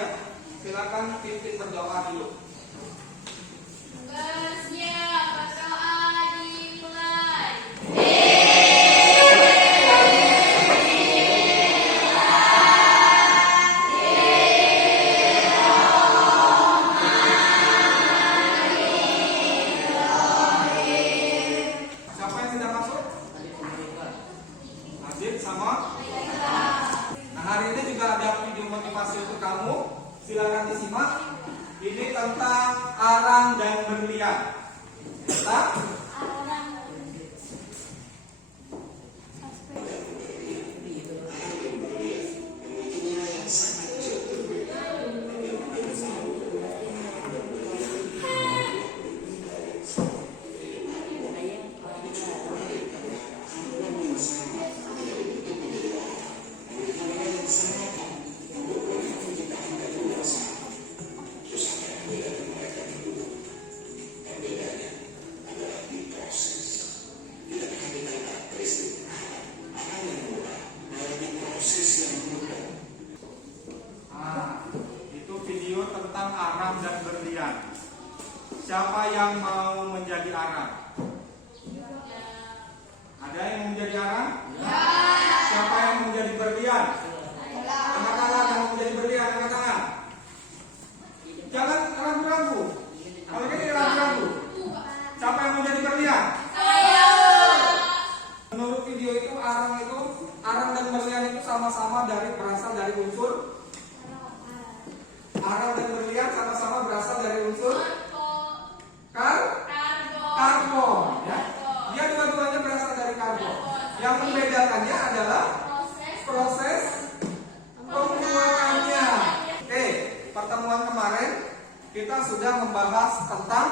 ya. Silakan pimpin berdoa dulu. Bersiap, berdoa dimulai. Siapa yang sudah masuk? Adit sama? Nah, hari ini juga ada video motivasi untuk kamu. Silakan disimak. Ini tentang arang dan berlian. Tentang itu video tentang arang dan berlian. Siapa yang mau menjadi arang? Ada yang mau menjadi arang? Siapa yang mau menjadi berlian? Angkat tangan yang mau menjadi berlian, angkat tangan. Jangan ragu-ragu. Kalau ini ragu-ragu. Siapa yang mau menjadi berlian? Menurut video itu arang dan berlian itu sama-sama berasal dari unsur. Arang dan berlian sama-sama berasal dari unsur karbon. Ya. Dia dua-duanya berasal dari karbon. Yang membedakannya adalah proses pembuatannya. Oke, pertemuan kemarin kita sudah membahas tentang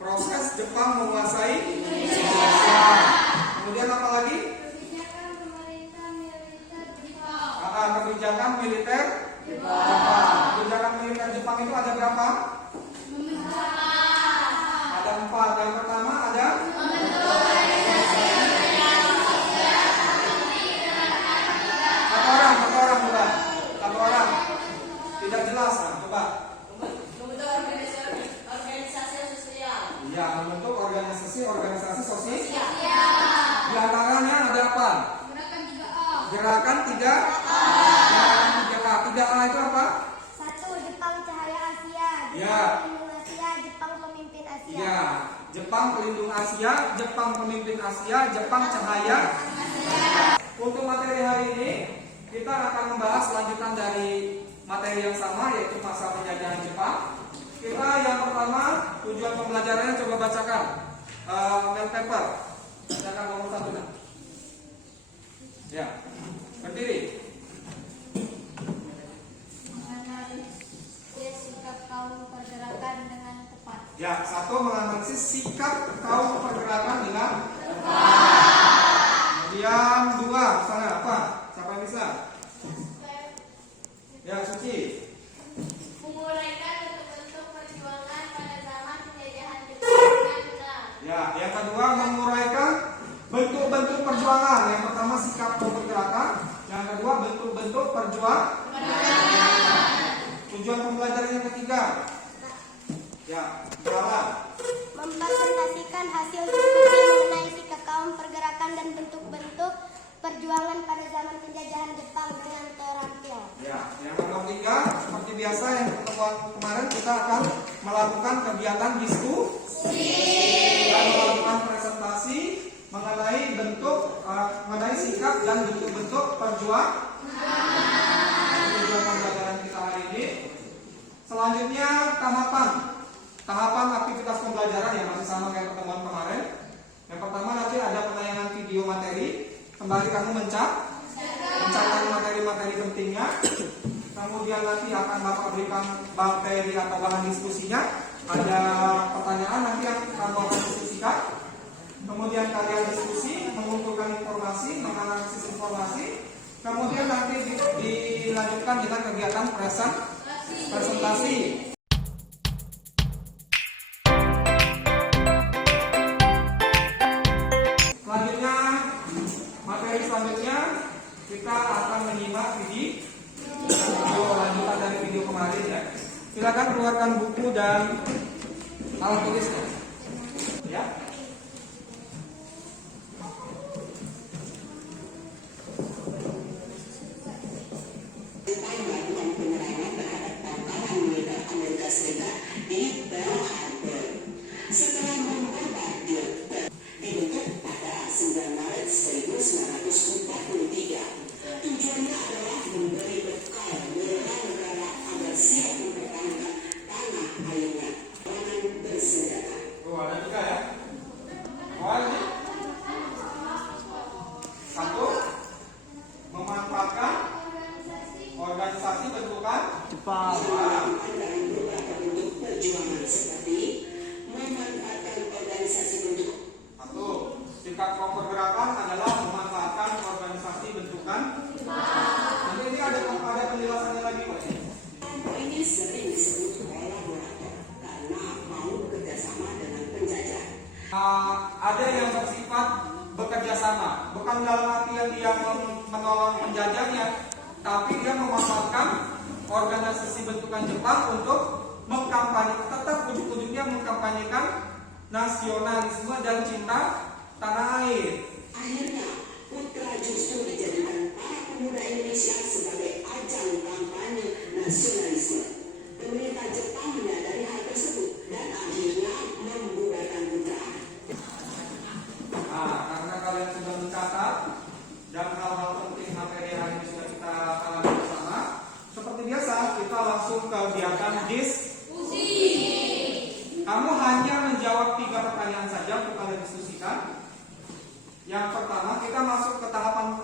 proses Jepang menguasai Indonesia. Kemudian apa lagi? Kebijakan militer Jepang. Kebijakan militer Jepang itu ada berapa? Ada 4. Yang pertama ada satu orang. Tidak jelas, coba. Ya, membentuk organisasi sosial. Di antaranya ada apa? Gerakan 3A. 3A itu apa? 1. Jepang Cahaya Asia. Ya. Jepang Pemimpin Asia. Ya, Jepang Pelindung Asia, Jepang Pemimpin Asia, Jepang Cahaya Asia. Untuk materi hari ini kita akan membahas lanjutan dari materi yang sama, yaitu masa penjajahan Jepang. Kita yang pertama, tujuan pembelajarannya coba bacakan mail paper. Bacakan nomor 1. Ya, berdiri. Menganalisis sikap kaum pergerakan dengan tepat. Ya, 1 menganalisis sikap kaum pergerakan dengan tepat. Kemudian 2, misalnya apa? Siapa yang bisa? Ya, Suci. Menguraikan bentuk-bentuk perjuangan pada zaman penjajahan Jepang dengan benar. Ya, yang kedua menguraikan bentuk-bentuk perjuangan. Yang pertama sikap kaum pergerakan, yang kedua bentuk-bentuk perjuangan. Tujuan pembelajaran yang ketiga. Ya, jalan. Mempresentasikan hasil diskusi mengenai sikap kaum pergerakan dan bentuk-bentuk perjuangan pada zaman penjajahan Jepang dengan terampil. Ya, yang nomor 3, seperti biasa yang pertemuan kemarin kita akan melakukan kegiatan diskusi dan melakukan presentasi mengenai mengenai sikap dan bentuk-bentuk perjuangan. Tujuan pembelajaran kita hari ini. Selanjutnya tahapan aktivitas pembelajaran yang masih sama kayak pertemuan kemarin. Yang pertama nanti ada penayangan video materi. Kembali kamu mencatat materi-materi pentingnya. Kemudian nanti akan Bapak berikan materi atau bahan diskusinya. Ada pertanyaan nanti yang kamu akan diskusikan. Kemudian kalian diskusi, mengumpulkan informasi, menganalisis informasi. Kemudian nanti dilanjutkan dengan kegiatan presentasi. Selanjutnya, materi selanjutnya selanjutnya kita akan menyimak video lanjutan dari video kemarin ya. Silakan keluarkan buku dan alat tulisnya. Ya. Setelah membombardir dibentuk pada 9 Maret 1943. Tujuannya adalah memberi bekal negara-negara agar siap mempertahankan tanah airnya dengan bersenjata. Oh, ada 3 ya. Wajib. 1. Memanfaatkan organisasi bentukan Jepang. Dalam beberapa bentuk perjuangan seperti memanfaatkan organisasi bentuk. 1. Sikap kelompok pergerakan adalah memanfaatkan organisasi bentukan Jepang. Nanti ini ada penjelasannya lagi kok ini. Kelompok ini sering disebut kolaborator karena mau bekerjasama dengan penjajah. Ada yang bersifat bekerja sama, bukan dalam artian dia menolong penjajahnya, tapi dia memanfaatkan organisasi bentukan Jepang untuk mengkampanyekan, tetap ujung-ujungnya mengkampanyekan nasionalisme dan cinta tanah air. Akhirnya, Putra justru dijadikan para pemuda Indonesia sebagai ajang kampanye nasionalisme. Pemerintah Jepang menyadari hal tersebut dan akhirnya membubarkan Putra. Karena kalian sudah mencatat dan hal-hal penting materi hari ini sudah kita alami bersama, seperti biasa kita langsung ke kegiatan diskusi. Kamu hanya menjawab 3 pertanyaan saja untuk kalian diskusikan. Yang pertama kita masuk ke tahapan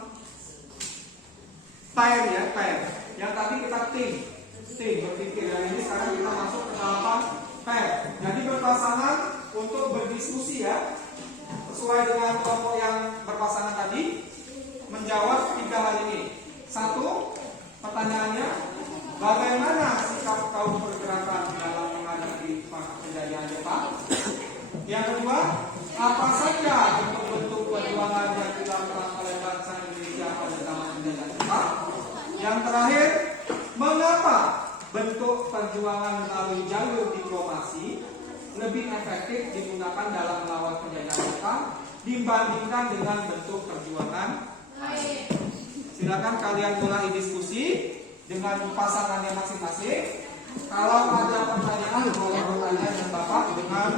pair ya, pair. Yang tadi kita think berpikir. Yang ini sekarang kita masuk ke tahapan pair. Jadi berpasangan untuk berdiskusi ya. Sesuai dengan kelompok yang berpasangan tadi, menjawab 3 hal ini. 1. Pertanyaannya, bagaimana sikap kaum pergerakan dalam menghadapi penjajahan Jepang? Yang kedua, apa saja bentuk-bentuk perjuangan yang dilakukan oleh bangsa Indonesia pada zaman penjajahan Jepang? Yang terakhir, mengapa bentuk perjuangan melalui jalur diplomasi lebih efektif digunakan dalam melawan penjajahan Jepang dibandingkan dengan bentuk perjuangan lain? Silakan kalian mulai diskusi dengan pasangannya masing-masing. Kalau ada pertanyaan, boleh bertanya dengan Bapak dengan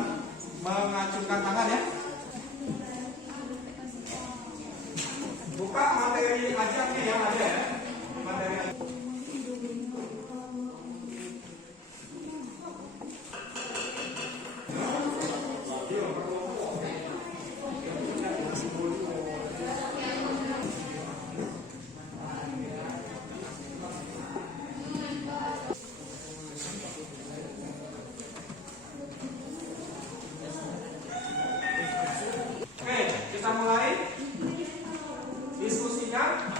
mengacungkan tangan ya. Buka materi ajaknya yang ada ya. Materi kita mulai diskusinya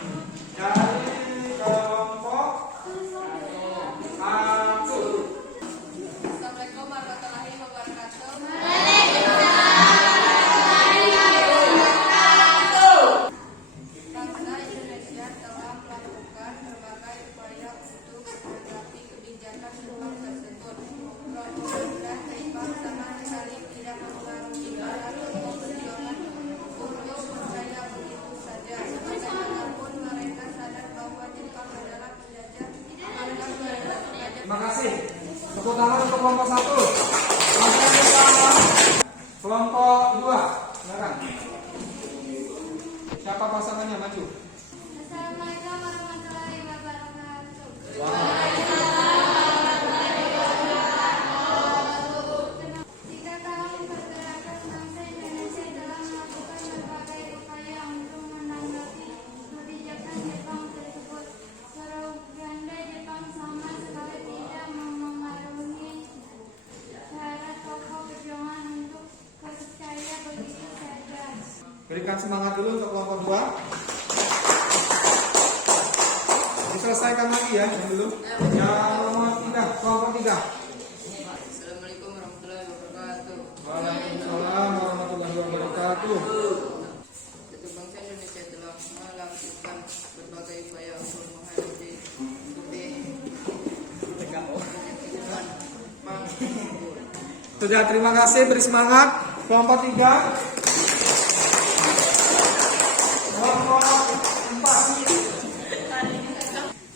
dari kelompok 1. Assalamualaikum warahmatullahi wabarakatuh. Bangsa Indonesia telah melakukan berbagai upaya untuk menanggapi kebijakan Jepang tersebut. Kemudian Jepang sama sekali tidak mengaruhi para kelompok perjuangan untuk percaya begitu saja. Bagaimanapun mereka sadar bahwa Jepang adalah penjajah. Maka mereka sengaja. Terima kasih. Tepuk tangan untuk kelompok 1. Kelompok 2. Silakan. Siapa pasangannya maju? Assalamualaikum warahmatullahi wabarakatuh. Jika kaum pergerakan bangsa Indonesia telah melakukan berbagai upaya untuk menanggapi kebijakan Jepang tersebut, propaganda Jepang sama sekali tidak memengaruhi syarat pokok perjuangan untuk percaya begitu saja. Berikan semangat dulu untuk kelompok 2. Diselesaikan lagi ya yang dulu. Yang nomor 3, kelompok 3. Assalamualaikum warahmatullahi wabarakatuh. Waalaikumsalam warahmatullahi wabarakatuh. Bangsa Indonesia telah melakukan Sudah, terima kasih, beri semangat. Kelompok 3. Kelompok 4.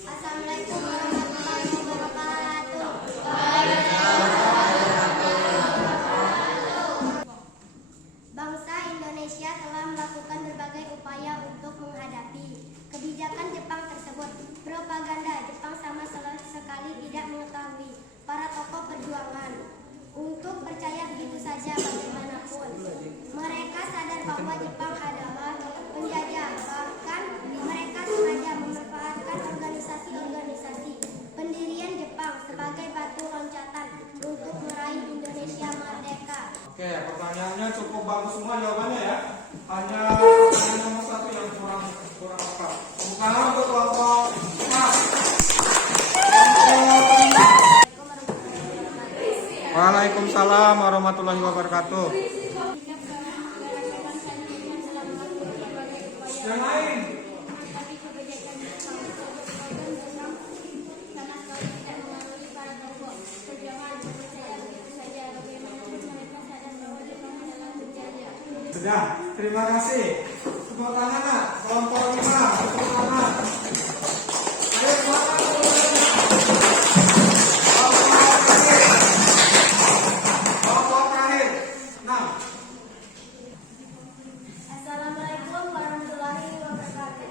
Assalamualaikum warahmatullahi wabarakatuh. Bangsa Indonesia telah melakukan berbagai upaya untuk menghadapi kebijakan Jepang tersebut. Propaganda Jepang sama sekali tidak mengetahui para tokoh perjuangan untuk percaya begitu saja bagaimanapun. Mereka sadar bahwa Jepang adalah penjajah, bahkan mereka sengaja memanfaatkan organisasi-organisasi pendirian Jepang sebagai batu loncatan untuk meraih Indonesia merdeka. Oke, pertanyaannya cukup bagus semua jawabannya ya. Hanya pertanyaan nomor 1 yang kurang tepat. Bukan untuk kelompok 4. Waalaikumsalam warahmatullahi wabarakatuh. Yang lain. Sudah, terima kasih. Tepuk tangan, Nak. Kelompok 5, tepuk tangan. Ayo, semangat, tepuk tangan. Kelompok terakhir. 6. Assalamualaikum warahmatullahi wabarakatuh.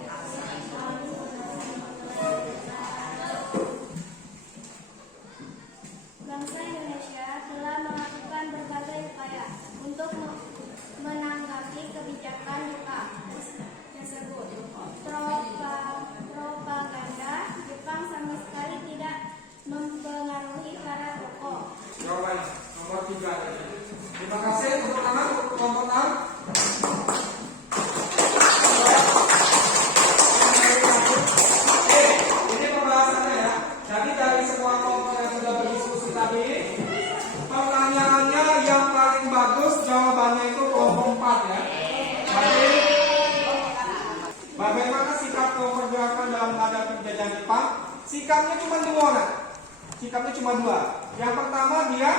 Bangsa Indonesia telah melakukan berbagai upaya untuk menanggapi kebijakan Jepang tersebut. Propaganda Jepang sama sekali tidak mempengaruhi para tokoh. Jawabannya nomor 3. Terima kasih. Tepuk tangan untuk kelompok 6. Ini pembahasannya ya. Jadi dari semua kelompok yang sudah berdiskusi tadi, pertanyaannya yang paling bagus jawabannya itu kelompok 4 ya. Jadi bagaimana sikap kaum pergerakan dalam menghadapi penjajahan Jepang? Sikapnya cuma 2, Nak. Sikapnya cuma 2. Yang pertama, dia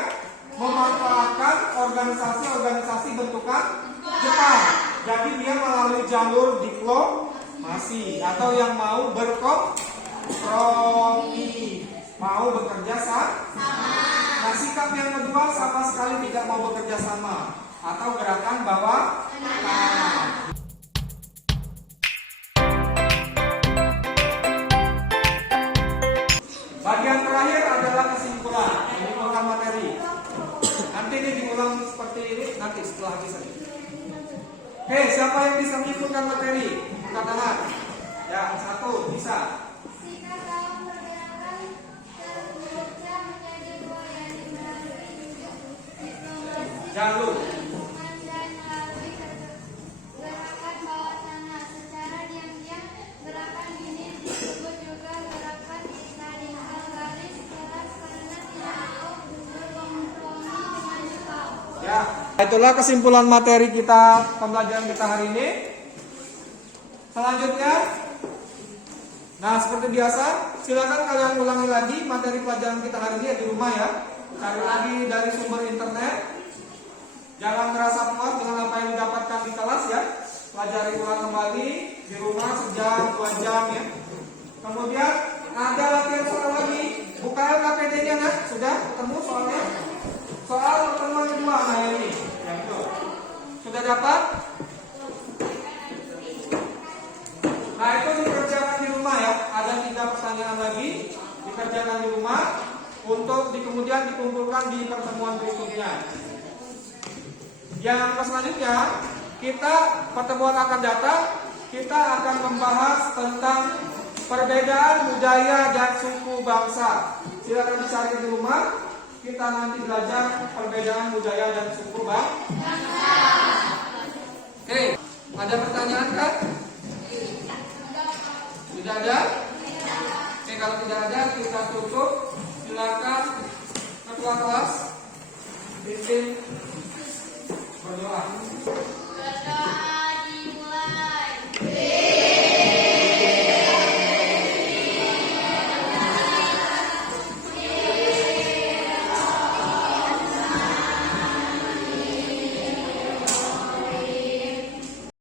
memanfaatkan organisasi-organisasi bentukan Jepang. Jadi dia melalui jalur diplomasi atau yang mau berkompromi, mau bekerja sama. Nah, sikap yang kedua sama sekali tidak mau bekerja sama atau gerakan bawah tanah. Bagian terakhir adalah kesimpulan, menyimpulkan materi. Nanti ini diulang seperti ini nanti setelah habis. Oke, siapa yang bisa menyimpulkan materi? Angkat tangan. Ya, 1 bisa. Sikap kaum pergerakan terpecah menjadi 2, yaitu melalui diplomasi Jalur. dan melalui gerakan bawah tanah. Secara diam-diam gerakan ini disebut juga gerakan radikal garis keras karena tidak mau berkompromi dengan Jepang. Ya, itulah kesimpulan materi kita, pembelajaran kita hari ini. Selanjutnya, nah seperti biasa, silakan kalian ulangi lagi materi pelajaran kita hari ini di rumah ya. Cari lagi dari sumber internet. Jangan merasa puas dengan apa yang didapatkan di kelas ya. Pelajari ulang kembali di rumah sejam 2 jam ya. Kemudian ada latihan soal lagi. Bukain KPD-nya, Nak. Sudah ketemu soalnya? Soal pertemuan kedua, nah ini. Ya betul. Sudah dapat? Nah itu dikerjakan di rumah ya. Ada 3 pertanyaan lagi dikerjakan di rumah untuk kemudian dikumpulkan di pertemuan berikutnya. Yang selanjutnya kita pertemuan akan datang kita akan membahas tentang perbedaan budaya dan suku bangsa. Silakan dicari di rumah. Kita nanti belajar perbedaan budaya dan suku bangsa. Oke, ada pertanyaan kan? Tidak ada? Oke, kalau tidak ada kita tutup. Silakan ketua kelas pimpin berdoa.